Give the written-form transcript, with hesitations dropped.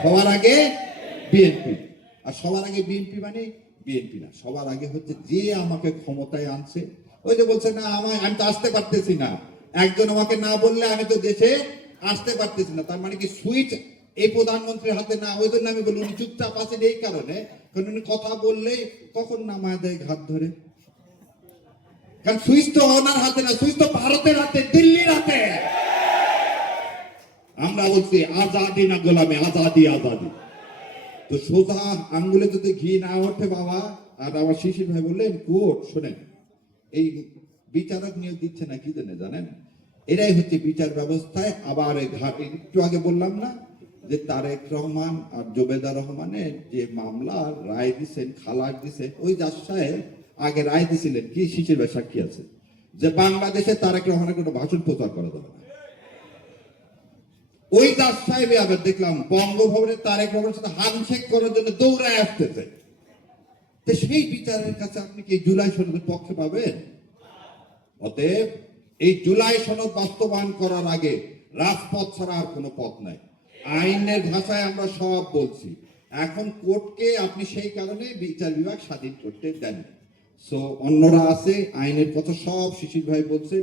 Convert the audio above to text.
সবার আগে বিএনপি। আর সবার আগে বিএনপি মানে বিএনপি না, সবার আগে হচ্ছে যে আমাকে ক্ষমতায় আনছে। ওই যে বলছে না আমি তো আসতে পারতেছি না, একজন আমাকে না বললে আমি তো দেশে আসতে পারতেছি না, তার মানে কি সুইচ এই প্রধানমন্ত্রীর হাতে না। ওই জন্য আমি বলি উনি চুপচাপ আছেন এই কারণে, কারণ উনি কথা বললে কখন নামায় দেয় ঘাত ধরে। কারণ সুইচ তো ওনার হাতে না, সুইচ তো ভারতের হাতে, দিল্লির হাতে। আমরা বলছি আজাদি না গোলামি, আজাদি আজাদি। তো সোজা আঙ্গুলে যদি ঘি না ওঠে বাবা। আর আমার শিশির ভাই বললেন কোর্ট শোনেন, এই বিচারক নিয়োগ দিচ্ছে না কি জানেন, এরাই হচ্ছে বিচার ব্যবস্থায় আবার একটু আগে বললাম না যে তারেক রহমান আর জোবেদা রহমানের যে মামলা রায় দিচ্ছেন, খালাস দিছে, ওই জাজ সাহেব আগে রায় দিছিলেন কি, শিশির ভাই সাক্ষী আছে, যে বাংলাদেশে তারেক রহমানের কোনো ভাষণ প্রচার করা যাবে না। ওই জাজ সাহেব আবার দেখলাম বঙ্গভবনে তারেক রহমানের সাথে হ্যান্ডশেক করার জন্য দৌড়ায় আসতেছে। তো সেই বিচারের কাছে আপনি কি জুলাই সনদের পক্ষে পাবেন? অতএব এই জুলাই সনদ বাস্তবায়ন করার আগে রাজপথ ছাড়া আর কোনো পথ নাই। আইনের ভাষায় আমরা সব বলছি, এখন কোর্টকে আপনি সেই কারণে বিচার বিভাগ স্বাধীন করতে দেন। সো অন্যরা আছে আইনের কথা সব শিশির ভাই বলছে।